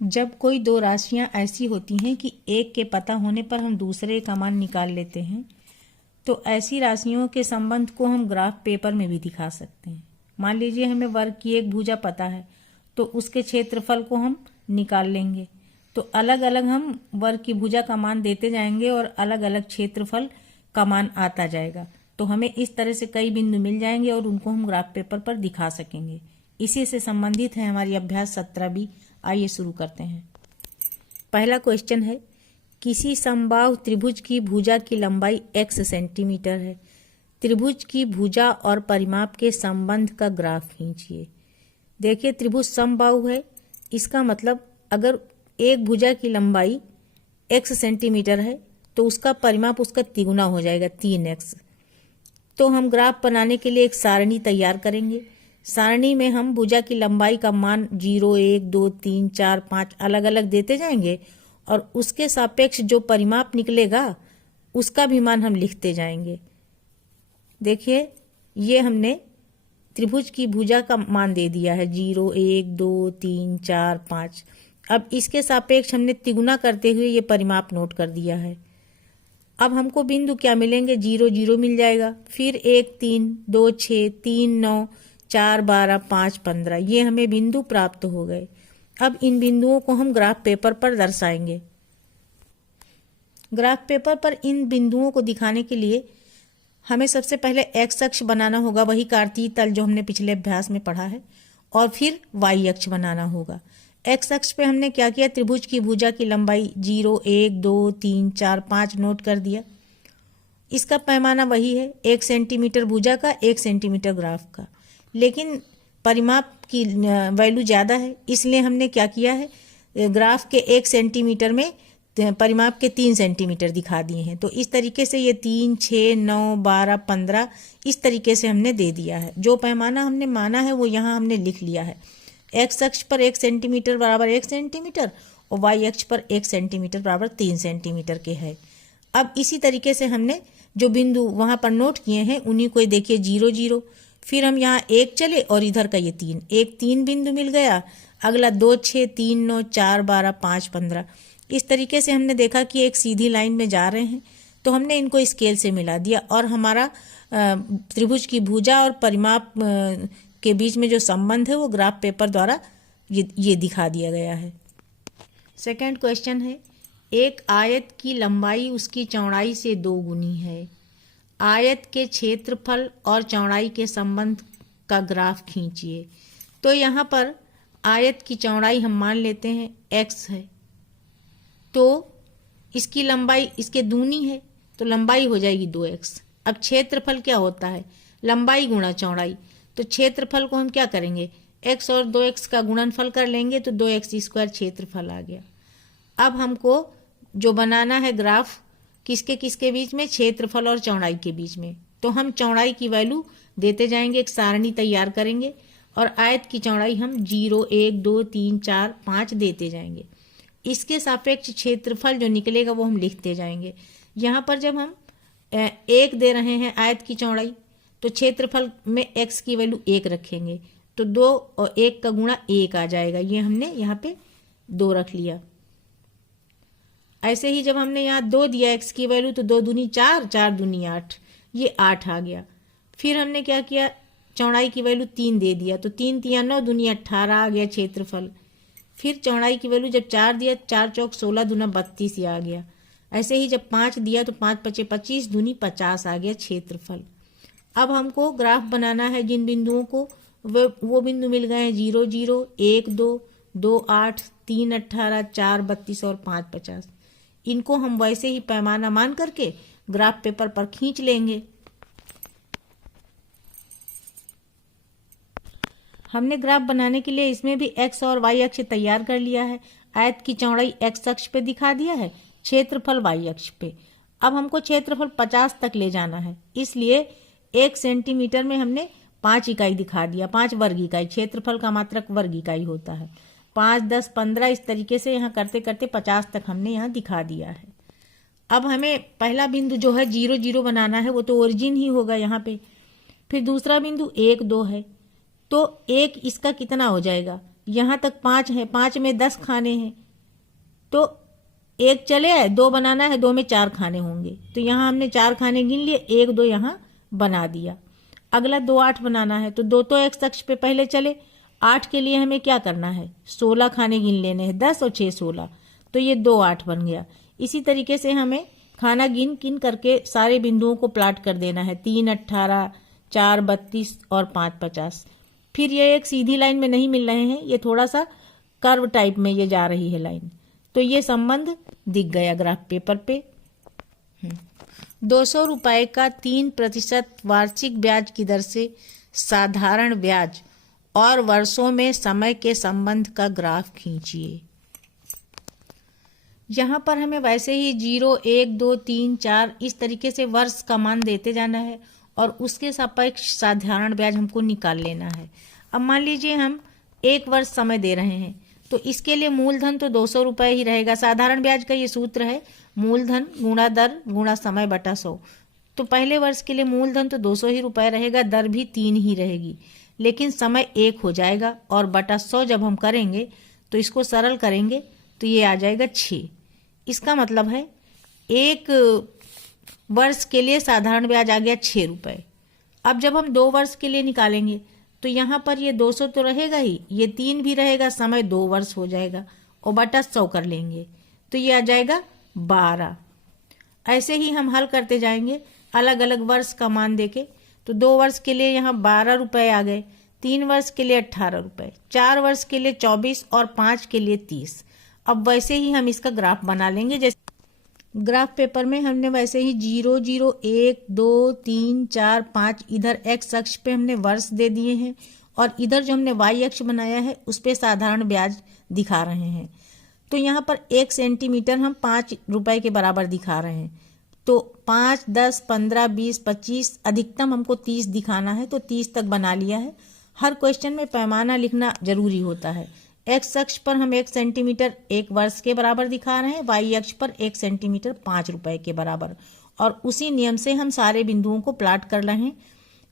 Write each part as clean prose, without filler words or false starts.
जब कोई दो राशियां ऐसी होती हैं कि एक के पता होने पर हम दूसरे का मान निकाल लेते हैं, तो ऐसी राशियों के संबंध को हम ग्राफ पेपर में भी दिखा सकते हैं। मान लीजिए हमें वर्ग की एक भुजा पता है, तो उसके क्षेत्रफल को हम निकाल लेंगे। तो अलग अलग हम वर्ग की भुजा का मान देते जाएंगे और अलग अलग क्षेत्रफल का मान आता जाएगा। तो हमें इस तरह से कई बिंदु मिल जाएंगे और उनको हम ग्राफ पेपर पर दिखा सकेंगे। इसी से संबंधित है हमारी अभ्यास 17B। आइए शुरू करते हैं। पहला क्वेश्चन है, किसी समबाहु त्रिभुज की भुजा की लंबाई x सेंटीमीटर है। त्रिभुज की भुजा और परिमाप के संबंध का ग्राफ खींचिए। देखिए, त्रिभुज समबाहु है, इसका मतलब अगर एक भुजा की लंबाई x सेंटीमीटर है तो उसका परिमाप उसका तिगुना हो जाएगा 3x। तो हम ग्राफ बनाने के लिए एक सारणी तैयार करेंगे। सारणी में हम भुजा की लंबाई का मान 0, 1, 2, 3, 4, 5 अलग अलग देते जाएंगे और उसके सापेक्ष जो परिमाप निकलेगा उसका भी मान हम लिखते जाएंगे। देखिए, ये हमने त्रिभुज की भुजा का मान दे दिया है 0, 1, 2, 3, 4, 5। अब इसके सापेक्ष हमने तिगुना करते हुए ये परिमाप नोट कर दिया है। अब हमको बिंदु क्या मिलेंगे? 0, 0 मिल जाएगा, फिर 1, 3, 2, 6, 3, 9, 4, 12, 5, 15 ये हमें बिंदु प्राप्त हो गए। अब इन बिंदुओं को हम ग्राफ पेपर पर दर्शाएंगे। ग्राफ पेपर पर इन बिंदुओं को दिखाने के लिए हमें सबसे पहले एक्स अक्ष बनाना होगा, वही कार्तीय तल जो हमने पिछले अभ्यास में पढ़ा है, और फिर वाई अक्ष बनाना होगा। एक्स अक्ष पे हमने क्या किया? त्रिभुज की भुजा की लंबाई 0, 1, 2, 3, 4, 5 नोट कर दिया। इसका पैमाना वही है, 1 सेंटीमीटर भुजा का, 1 सेंटीमीटर ग्राफ का, लेकिन परिमाप की वैल्यू ज़्यादा है, इसलिए हमने क्या किया है, ग्राफ के 1 सेंटीमीटर में परिमाप के 3 सेंटीमीटर दिखा दिए हैं। तो इस तरीके से ये 3, 6, 9, 12, 15 इस तरीके से हमने दे दिया है। जो पैमाना हमने माना है वो यहाँ हमने लिख लिया है। एक्स अक्ष पर 1 सेंटीमीटर बराबर 1 सेंटीमीटर और वाई अक्ष पर 1 सेंटीमीटर बराबर 3 सेंटीमीटर के है। अब इसी तरीके से हमने जो बिंदु वहाँ पर नोट किए हैं उन्हीं को देखिए 0, 0, फिर हम यहाँ 1 चले और इधर का ये 3, 1, 3 बिंदु मिल गया। अगला 2, 6, 3, 9, 4, 12, 5, 15 इस तरीके से हमने देखा कि एक सीधी लाइन में जा रहे हैं, तो हमने इनको स्केल से मिला दिया और हमारा त्रिभुज की भुजा और परिमाप के बीच में जो संबंध है वो ग्राफ पेपर द्वारा ये दिखा दिया गया है। सेकंड क्वेश्चन है, एक आयत की लंबाई उसकी चौड़ाई से 2 गुनी है। आयत के क्षेत्रफल और चौड़ाई के संबंध का ग्राफ खींचिए। तो यहाँ पर आयत की चौड़ाई हम मान लेते हैं x है, तो इसकी लंबाई इसके दूनी है, तो लंबाई हो जाएगी 2x। अब क्षेत्रफल क्या होता है? लंबाई गुणा चौड़ाई। तो क्षेत्रफल को हम क्या करेंगे? x और 2x का गुणनफल कर लेंगे तो 2x² क्षेत्रफल आ गया। अब हमको जो बनाना है ग्राफ किसके किसके बीच में? क्षेत्रफल और चौड़ाई के बीच में। तो हम चौड़ाई की वैल्यू देते जाएंगे, एक सारणी तैयार करेंगे और आयत की चौड़ाई हम 0, 1, 2, 3, 4, 5 देते जाएंगे। इसके सापेक्ष क्षेत्रफल जो निकलेगा वो हम लिखते जाएंगे। यहाँ पर जब हम 1 दे रहे हैं आयत की चौड़ाई, तो क्षेत्रफल में x की वैल्यू 1 रखेंगे, तो 2 और 1 का गुणा 1 आ जाएगा। ये हमने यहाँ पे 2 रख लिया। ऐसे ही जब हमने यहाँ 2 दिया x की वैल्यू, तो 2 दूनी 4, 4 दूनी 8, ये 8 आ गया। फिर हमने क्या किया? चौड़ाई की वैल्यू 3 दे दिया, तो 3 तिया 9 दूनी 18 आ गया क्षेत्रफल। फिर चौड़ाई की वैल्यू जब 4 दिया, 4 चौक 16 दूना 32 आ गया। ऐसे ही जब 5 दिया तो 5 पचे 25 दूनी 50 आ गया क्षेत्रफल। अब हमको ग्राफ बनाना है जिन बिंदुओं को, वो बिंदु मिल गए हैं 0, 0, 1, 2, 2, 8, 3, 18, 4, 32 और 5, 50। इनको हम वैसे ही पैमाना मान करके ग्राफ पेपर पर खींच लेंगे। हमने ग्राफ बनाने के लिए इसमें भी x और y अक्ष तैयार कर लिया है। आयत की चौड़ाई x अक्ष पे दिखा दिया है, क्षेत्रफल y अक्ष पे। अब हमको क्षेत्रफल 50 तक ले जाना है, इसलिए 1 सेंटीमीटर में हमने 5 इकाई दिखा दिया, 5 वर्ग इकाई। क्षेत्रफल का मात्रक वर्ग इकाई होता है। 5, 10, 15 इस तरीके से यहाँ करते करते 50 तक हमने यहाँ दिखा दिया है। अब हमें पहला बिंदु जो है 0, 0 बनाना है, वो तो ओरिजिन ही होगा यहाँ पे। फिर दूसरा बिंदु 1, 2 है, तो 1 इसका कितना हो जाएगा? यहाँ तक 5 है, 5 में 10 खाने हैं, तो 1 चले आए, 2 बनाना है, 2 में 4 खाने होंगे, तो यहाँ हमने 4 खाने गिन लिए, 1 2 यहाँ बना दिया। अगला 2 8 बनाना है, तो 2 तो एक्स अक्ष पे पहले चले, 8 के लिए हमें क्या करना है, 16 खाने गिन लेने हैं, 10 और 6 16, तो ये 2 8 बन गया। इसी तरीके से हमें खाना गिन गिन करके सारे बिंदुओं को प्लाट कर देना है, 3 18, 4 32 और 5 50। फिर ये एक सीधी लाइन में नहीं मिल रहे हैं, ये थोड़ा सा कर्व टाइप में ये जा रही है लाइन, तो ये संबंध दिख गया ग्राफ पेपर पे। 200 रुपए का 3% वार्षिक ब्याज की दर से साधारण ब्याज और वर्षों में समय के संबंध का ग्राफ खींचिए। यहाँ पर हमें वैसे ही 0 1 2 3 4 इस तरीके से वर्ष का मान देते जाना है और उसके सापेक्ष साधारण ब्याज हमको निकाल लेना है। अब मान लीजिए हम 1 वर्ष समय दे रहे हैं, तो इसके लिए मूलधन तो 200 रुपये ही रहेगा। साधारण ब्याज का ये सूत्र है, मूलधन गुणा दर गुणा समय बटा 100। तो पहले वर्ष के लिए मूलधन तो 200 ही रुपये रहेगा, दर भी 3 ही रहेगी, लेकिन समय 1 हो जाएगा और बटा 100 जब हम करेंगे तो इसको सरल करेंगे तो ये आ जाएगा 6। इसका मतलब है 1 वर्ष के लिए साधारण ब्याज आ गया 6 रुपये। अब जब हम 2 वर्ष के लिए निकालेंगे तो यहाँ पर ये 200 तो रहेगा ही, ये 3 भी रहेगा, समय 2 वर्ष हो जाएगा और बटा 100 कर लेंगे तो ये आ जाएगा 12। ऐसे ही हम हल करते जाएंगे अलग अलग वर्ष का मान देके। तो 2 वर्ष के लिए यहाँ 12 रुपये आ गए, 3 वर्ष के लिए 18 रुपये, 4 वर्ष के लिए 24 और 5 के लिए 30। अब वैसे ही हम इसका ग्राफ बना लेंगे, जैसे ग्राफ पेपर में हमने वैसे ही 0 0 1 2 3 4 5 इधर एक्स अक्ष पे हमने वर्ष दे दिए हैं और इधर जो हमने वाई अक्ष बनाया है उस पे साधारण ब्याज दिखा रहे हैं। तो यहाँ पर 1 सेंटीमीटर हम 5 रुपए के बराबर दिखा रहे हैं, तो 5 10 15 20 25 अधिकतम हमको 30 दिखाना है, तो 30 तक बना लिया है। हर क्वेश्चन में पैमाना लिखना जरूरी होता है। एक्स अक्ष पर हम 1 सेंटीमीटर 1 वर्ष के बराबर दिखा रहे हैं, वाई अक्ष पर 1 सेंटीमीटर 5 रुपए के बराबर, और उसी नियम से हम सारे बिंदुओं को प्लाट कर रहे हैं।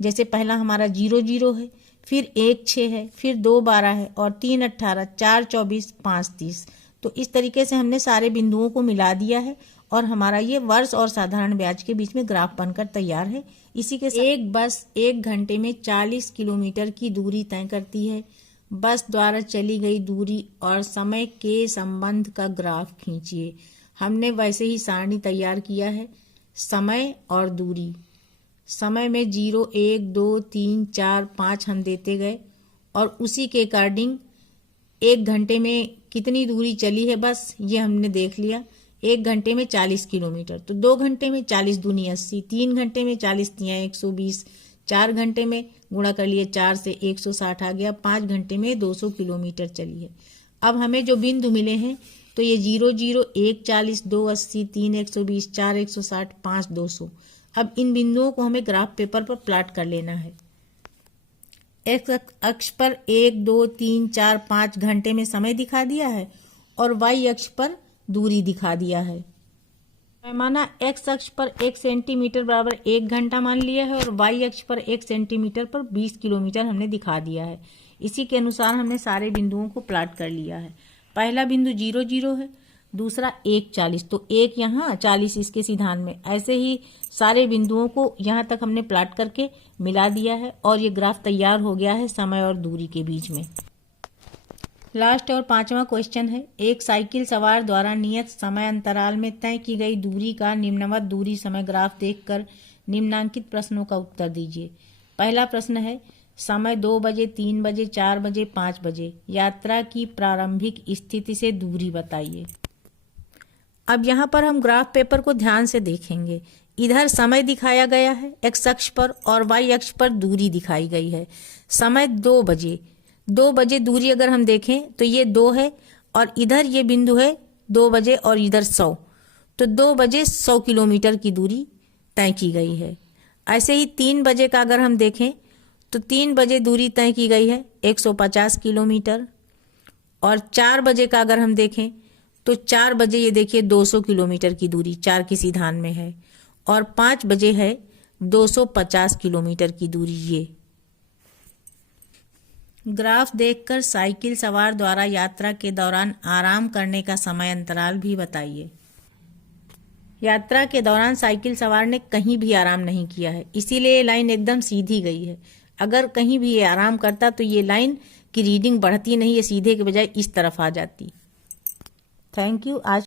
जैसे पहला हमारा 0 0 है, फिर 1 6 है, फिर 2 12 है और 3 18, 4 24, 5 30। तो इस तरीके से हमने सारे बिंदुओं को मिला दिया है और हमारा ये वर्ष और साधारण ब्याज के बीच में ग्राफ बनकर तैयार है। इसी के साथ एक बस 1 घंटे में 40 किलोमीटर की दूरी तय करती है। बस द्वारा चली गई दूरी और समय के संबंध का ग्राफ खींचिए। हमने वैसे ही सारणी तैयार किया है, समय और दूरी। समय में 0 1 2 3 4 5 हम देते गए और उसी के अकॉर्डिंग 1 घंटे में कितनी दूरी चली है बस ये हमने देख लिया। 1 घंटे में 40 किलोमीटर, तो 2 घंटे में 40 दूनी 80, 3 घंटे में 40 तियां 120, 4 घंटे में गुणा कर लिए 4 से 160 आ गया, 5 घंटे में 200 किलोमीटर चली है। अब हमें जो बिंदु मिले हैं तो ये 0 0 1 40, 2 80, 3 120, 4 160, 5 200। अब इन बिंदुओं को हमें ग्राफ पेपर पर प्लाट कर लेना है। एक्स अक्ष पर 1 2 3 4 5 घंटे में समय दिखा दिया है और वाई अक्ष पर दूरी दिखा दिया है। पैमाना एक्स अक्ष पर 1 सेंटीमीटर बराबर 1 घंटा मान लिया है और वाई अक्ष पर 1 सेंटीमीटर पर 20 किलोमीटर हमने दिखा दिया है। इसी के अनुसार हमने सारे बिंदुओं को प्लाट कर लिया है। पहला बिंदु 0 0 है, दूसरा 1 40, तो 1 यहाँ 40 इसके सिधान में। ऐसे ही सारे बिंदुओं को यहाँ तक हमने प्लाट करके मिला दिया है और ये ग्राफ तैयार हो गया है समय और दूरी के बीच में। लास्ट और 5वां क्वेश्चन है, एक साइकिल सवार द्वारा नियत समय अंतराल में तय की गई दूरी का निम्नवत दूरी समय ग्राफ देखकर निम्नांकित प्रश्नों का उत्तर दीजिए। पहला प्रश्न है, समय 2 बजे 3 बजे 4 बजे 5 बजे यात्रा की प्रारंभिक स्थिति से दूरी बताइए। अब यहाँ पर हम ग्राफ पेपर को ध्यान से देखेंगे। इधर समय दिखाया गया है एक्स अक्ष पर और वाई अक्ष पर दूरी दिखाई गई है। समय 2 बजे दूरी अगर हम देखें तो ये 2 है और इधर ये बिंदु है 2 बजे और इधर 100, तो 2 बजे 100 किलोमीटर की दूरी तय की गई है। ऐसे ही 3 बजे का अगर हम देखें तो 3 बजे दूरी तय की गई है 150 किलोमीटर, और 4 बजे का अगर हम देखें तो 4 बजे ये देखिए 200 किलोमीटर की दूरी 4 की सिधान में है, और 5 बजे है 250 किलोमीटर की दूरी। ये ग्राफ देखकर साइकिल सवार द्वारा यात्रा के दौरान आराम करने का समय अंतराल भी बताइए। यात्रा के दौरान साइकिल सवार ने कहीं भी आराम नहीं किया है, इसीलिए ये लाइन एकदम सीधी गई है। अगर कहीं भी ये आराम करता तो ये लाइन की रीडिंग बढ़ती नहीं, ये सीधे के बजाय इस तरफ आ जाती। Thank you. आज